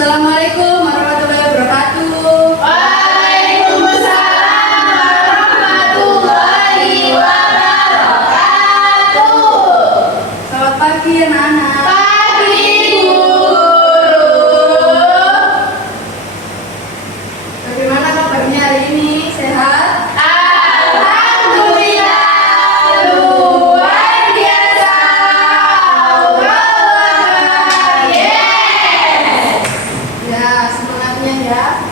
Assalamualaikum warahmatullahi wabarakatuh. Waalaikumsalam warahmatullahi wabarakatuh. Selamat pagi anak-anak. Pagi guru. Bagaimana kabarnya hari ini? Sehat? Alhamdulillah luar biasa. Allah, yes. Ya, semangatnya ya.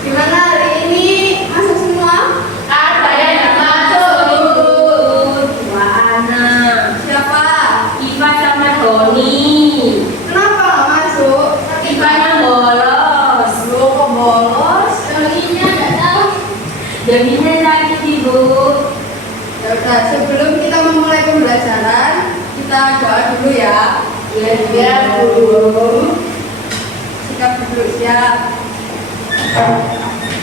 Gimana hari ini? Masuk semua? Ada yang masuk ibu. Dua anak, Siapa? Iva sama Doni. Kenapa nggak masuk? Ivanya bolos. Lu kok bolos? Doninya nggak tahu. Doninya sakit ibu. Ya udah, sebelum kita memulai pembelajaran, kita doa dulu ya. Ya guru. Sikap duduk siap.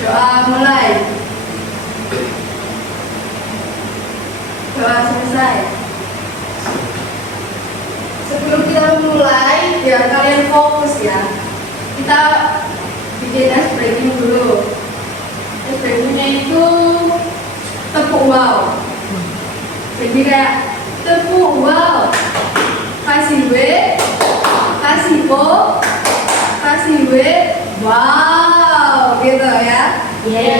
Doa mulai. Doa selesai. Sebelum kita memulai, biar kalian fokus ya. Kita bikin ice breaking dulu. Ice breakingnya itu tepuk wow. Jadi kayak tepuk wow. Kasih W, kasih O, kasih W, wow, gitu ya. Ya.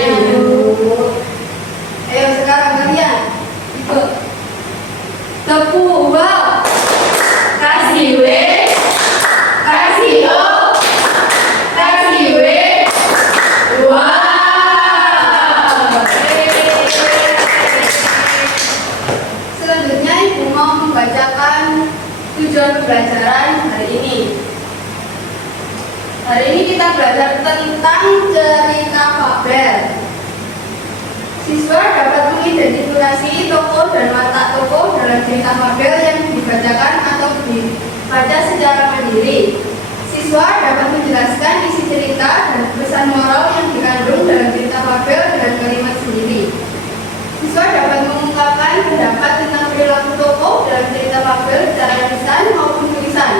Ayo sekarang kalian ikut. Tepuk wow. Kasih W, kasih O, kasih W. Wow. Selanjutnya Ibu mau membacakan tujuan pembelajaran hari ini. Hari ini kita belajar tentang cerita fabel. Siswa dapat mengidentifikasi tokoh dan watak tokoh dalam cerita fabel yang dibacakan atau dibaca secara mandiri. Siswa dapat menjelaskan isi cerita dan pesan moral yang dikandung dalam cerita fabel dengan kalimat sendiri. Siswa dapat mengungkapkan pendapat tentang perilaku tokoh dalam cerita fabel secara lisan maupun tulisan.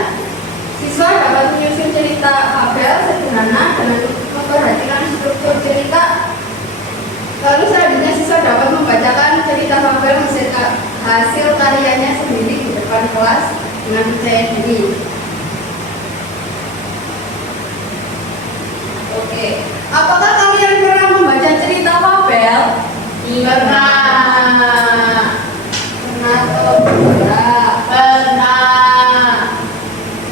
Siswa dapat menyusun cerita fabel sederhana dengan memperhatikan struktur cerita. Lalu selanjutnya siswa dapat membacakan cerita fabel hasil karyanya sendiri di depan kelas dengan percaya diri. Oke, apakah kalian pernah membaca cerita fabel? Pernah. Pernah atau tidak? Pernah.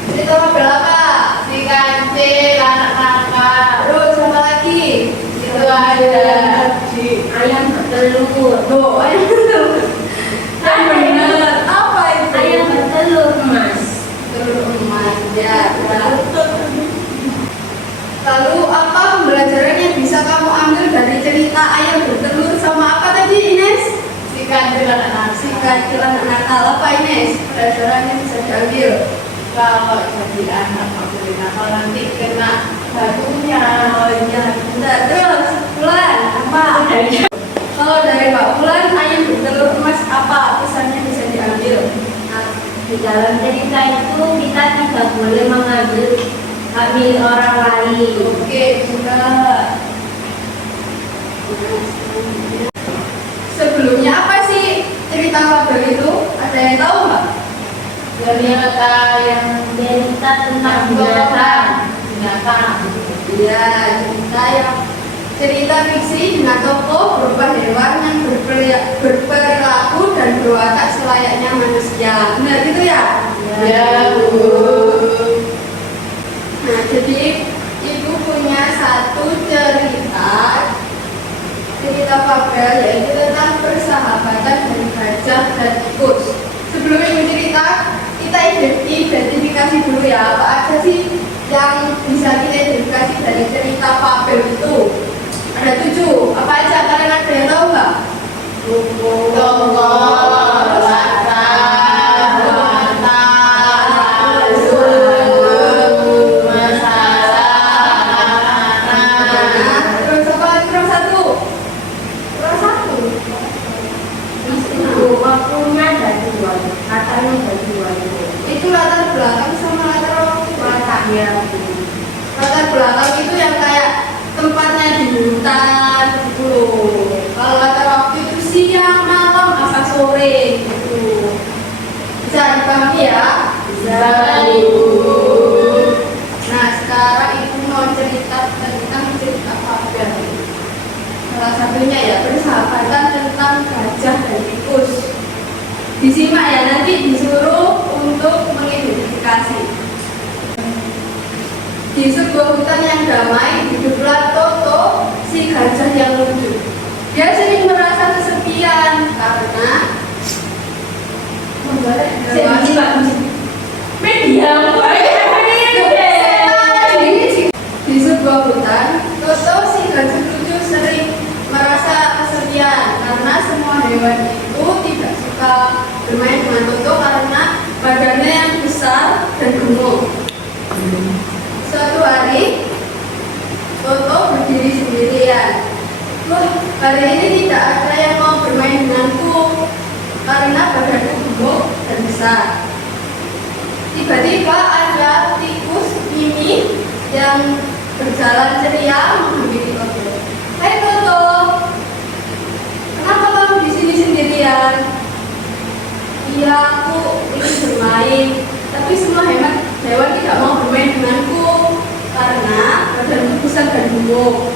Cerita fabel apa? Si kancil anak nakal. Terus apa lagi? Itu ada. Ayam bertelur. Tuh, yang benar. Apa itu? Ayam bertelur mas. Telur emas. Ya. Lalu apa pembelajaran yang bisa kamu ambil dari cerita ayam bertelur sama apa tadi Ines? Si kancil anak nakal. Si kecil anak nakal. Apa Ines? Pelajarannya bisa diambil. Kalau jadi anak aku nakal nanti kena batunya. Oh iya, bentar. Terus, Bulan, apa? Kalau dari Mbak Bulan, ayam bertelur emas apa pesannya bisa diambil? Nah, di dalam cerita itu kita tidak boleh mengambil orang lain. Oke, sudah. Sebelumnya apa sih cerita fabel itu? Ada yang tahu nggak? Cerita yang Cerita tentang binatang. binatang. Iya, cerita fiksi dengan tokoh berupa hewan yang berperilaku dan berwatak selayaknya manusia. Benar gitu ya? Ya Bu. Nah, jadi Ibu punya satu cerita fabel yaitu tentang persahabatan dari gajah dan tikus. Sebelum Ibu cerita, kita identifikasi dulu ya, apa aja sih yang bisa kita identifikasi dari cerita fabel itu. Ada 7. Apa aja? Kalian ada yang tahu nggak? Tokoh, watak, Terus apa lagi? Terus satu. Waktunya ada dua, katanya ada dua. belakang sama latar waktu. Wataknya. Latar belakang itu yang kayak tempatnya di hutan gitu loh. Kalau latar waktu itu siang, malam, apa sore gitu. Bisa dipahami ya? Bisa. Nah, sekarang ibu mau cerita tentang cerita fabel. Salah satunya ya persahabatan tentang gajah dan tikus. Disimak ya, nanti disuruh untuk mengidentifikasi. Di sebuah hutan yang damai, hiduplah Toto, si gajah yang lucu. Dia sering merasa kesepian karena Media di sebuah hutan, Toto si gajah lucu sering merasa kesepian karena semua hewan itu tidak suka bermain dengan Toto karena badannya yang besar dan gemuk. Suatu hari, Toto berdiri sendirian. Wah, hari ini tidak ada yang mau bermain denganku karena badanku gemuk dan besar. Tiba-tiba ada tikus Mimi yang berjalan ceria menghampiri Toto. Hai Toto, kenapa kamu di sini sendirian? Iya, aku ingin bermain, tapi semua hewan tidak mau bermain denganku karena badanku besar dan gemuk.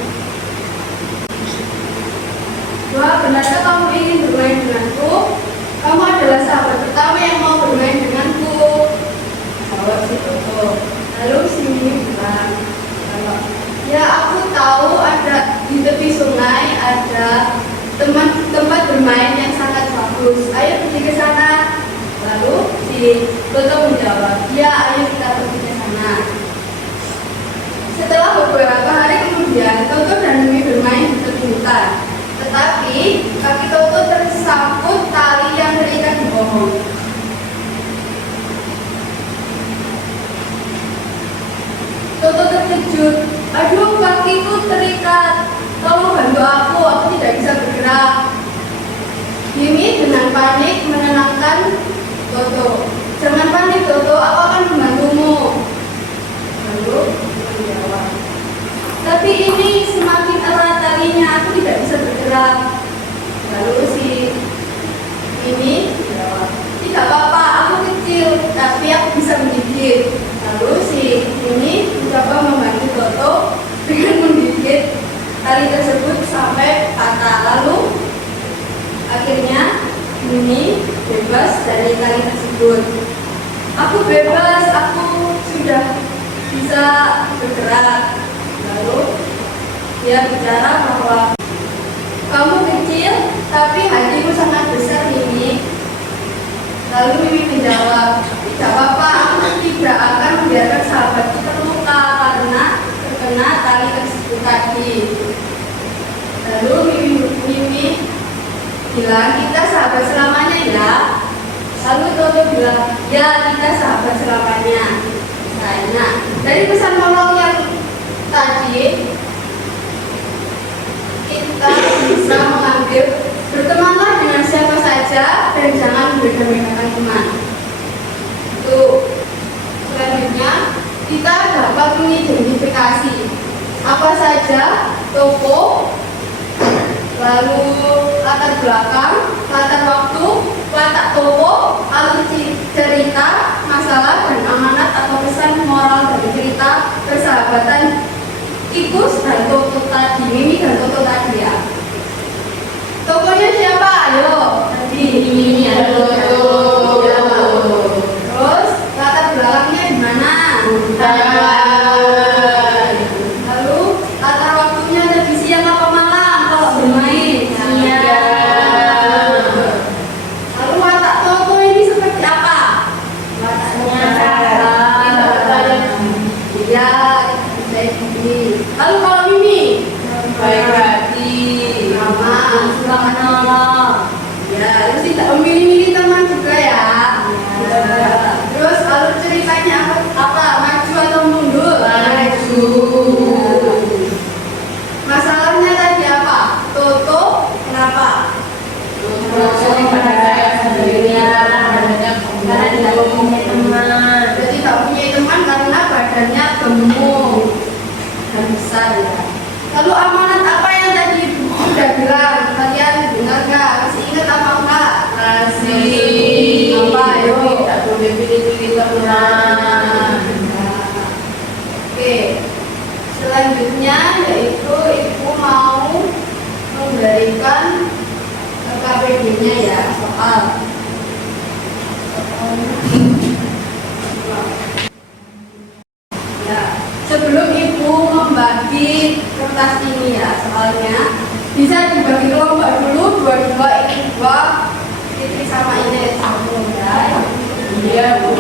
Wah, benarkah kamu ingin bermain denganku? Kamu adalah sahabat pertama yang mau bermain denganku. Jawab si Toto. Lalu si Mimi bilang, ya aku tahu ada di tepi sungai ada tempat bermain yang sangat bagus. Ayo pergi ke sana. Lalu si Toto menjawab, ya ayo kita pergi ke sana. Setelah beberapa hari kemudian, Toto dan Mimi bermain di tepi hutan. Tetapi kaki Toto tersangkut tali yang terikat di pohon. Toto terkejut. Aduh, kakiku terikat. Tolong bantu aku tidak bisa bergerak. Mimi dengan panik menenangkan Toto. Jangan panik Toto, aku akan membantumu. Lalu menjawab, tapi ini semakin erat talinya, aku tidak bisa bergerak. Lalu si Mimi menjawab, tidak apa-apa, aku kecil, tapi aku bisa menggigit. Lalu si Mimi mencoba membantu Toto dengan menggigit tali tersebut sampai patah. Lalu akhirnya Mimi bebas dari tali tersebut. Aku bebas, aku sudah bisa bergerak. Lalu dia bicara bahwa kamu kecil tapi hatimu sangat besar Mimi. Lalu Mimi menjawab, tidak apa-apa, aku tidak akan membiarkan sahabatku terluka karena terkena tali tersebut tadi. Lalu Mimi bilang, kita sahabat selamanya ya. Lalu Toto bilang, ya kita sahabat selamanya. Nah, dari pesan moral yang tadi kita bisa mengambil, bertemanlah dengan siapa saja dan jangan membeda-bedakan teman. Itu selanjutnya kita dapat mengidentifikasi apa saja toko, lalu latar belakang, latar waktu, watak toko, alur cerita, masalah dan amanat atau pesan moral dari cerita persahabatan tikus dan Toto tadi, Mimi dan Toto tadi ya. Tokonya siapa? Ayo, tadi Mimi dan Toto. Terus latar belakangnya di mana? Lalu latar waktunya tadi siang apa malam kalau bermain? Lalu watak Toto ini seperti apa? Wataknya Selanjutnya yaitu ibu mau memberikan KPD-nya ya, soal. Ya, sebelum ibu membagi kertas ini ya, soalnya bisa dibagi kelompok dulu, dua-dua ini dua, Fitri sama ini satu ya. Iya, Bu.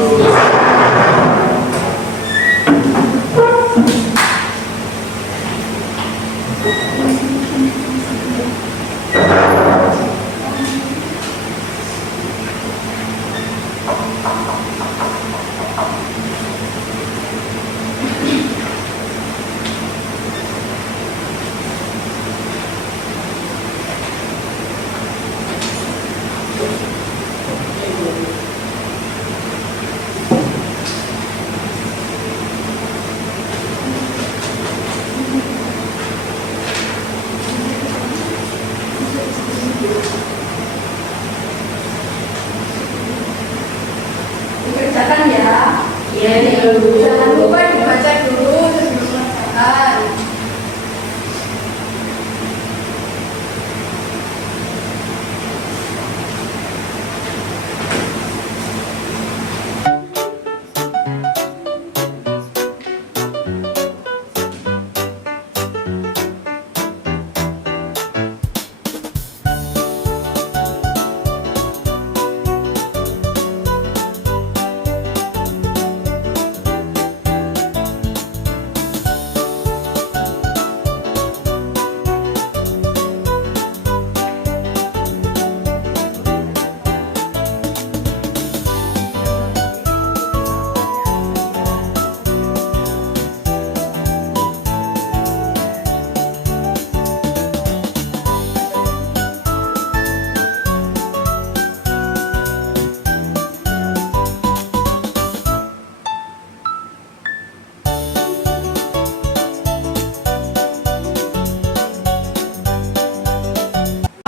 Dikerjakan ya. Iya, Bu. Jangan lupa dibaca dulu sebelum mengerjakan.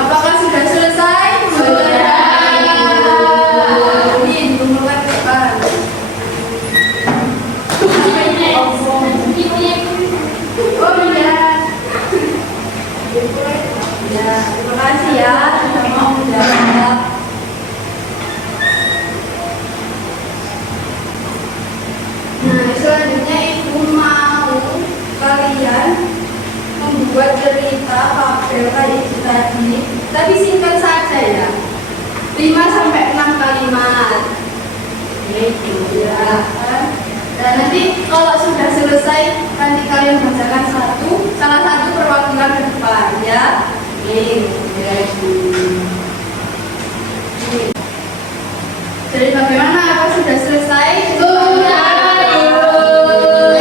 Apakah sudah selesai? Sudah. Ini dimulai depan. Oh iya. Ya, terima kasih ya sudah mau menjawab. Nah, selanjutnya ibu mau kalian membuat cerita fabel kayak itu tadi, tapi singkat saja ya. 5 sampai 6 kalimat. Itu ya kan. Dan nanti kalau sudah selesai nanti kalian bacakan salah satu perwakilan ke depan ya. Ini ya Bu. Jadi bagaimana? Apa sudah selesai? Sudah, Ibu.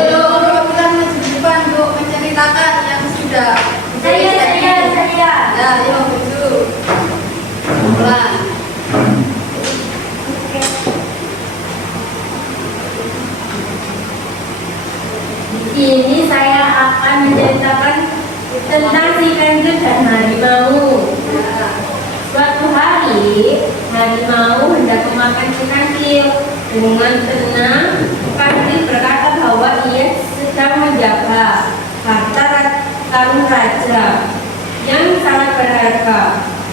Ayo perwakilan maju di depan Bu, menceritakan yang sudah. Saya. Ya, ayo maju. Pelan. Di sini saya akan menceritakan tentang si Kanjeng dan harimau. Ya. Suatu hari, harimau hendak memakan si kancil. Dengan tenang, kancil berkata bahwa ia sedang menjaga harta karun raja yang sangat berharga.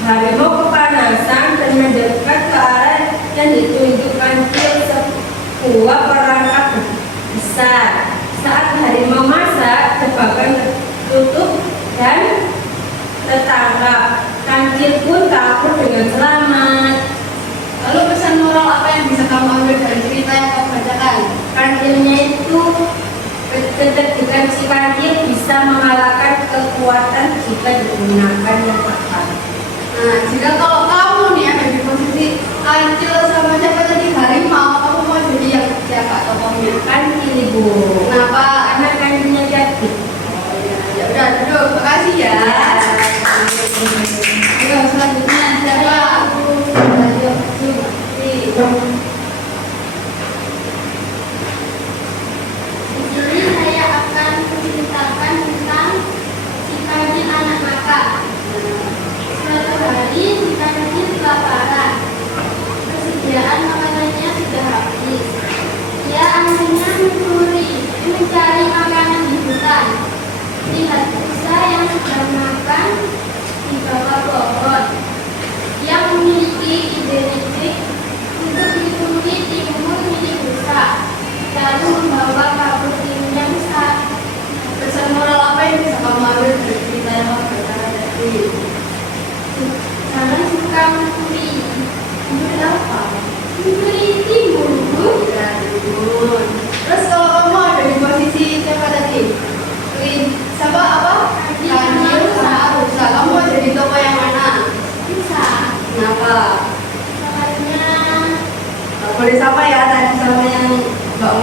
Harimau kepanasan dan mendekat ke arah yang ditunjuk kancil sebuah perangkap besar. Saat harimau masak, jebakan tertutup dan tertangkap. Kancil pun kabur dengan selamat. Lalu pesan moral apa yang bisa kamu ambil dari cerita yang kamu bacakan? Kancilnya itu kecerdikan si kancil bisa mengalahkan kekuatan jika digunakan yang tepat. Nah, jika kalau kamu nih ada di posisi kancil sama siapa tadi harimau, kamu mau jadi yang siapa tokohnya? Kancil, Ibu. Kenapa? Karena kancilnya cerdik. Ya udah duduk, makasih ya. Ayo selanjutnya siapa? Ayo, Di sini saya akan menceritakan tentang si kancil anak makan. Suatu hari si kancil kelaparan. Persediaan makanannya sudah habis. Ia akhirnya mencuri.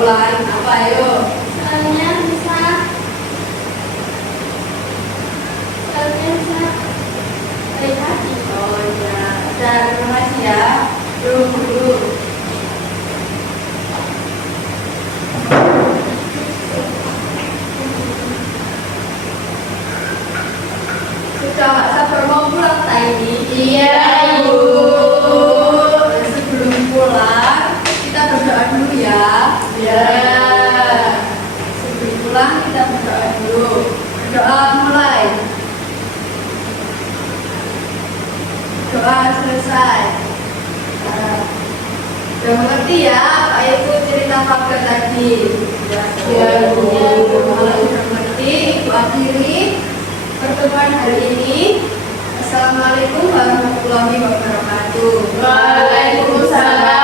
Ulan. Apa ayo? Soalnya bisa baik hati. Oh ya, dan terima kasih ya. Dulu. Sudah Mbak Sabar mau pulang tak ini? Iya, Ibu. Sebelum pulang, kita berdoa dulu ya. Ya. Sebelum pulang, kita berdoa dulu. Doa mulai. Doa selesai. Udah mengerti ya Pak Ibu cerita fakir tadi? Ya, Ibu. Kalau sudah mengerti, Ibu akhiri pertemuan hari ini. Assalamualaikum warahmatullahi wabarakatuh. Waalaikumsalam.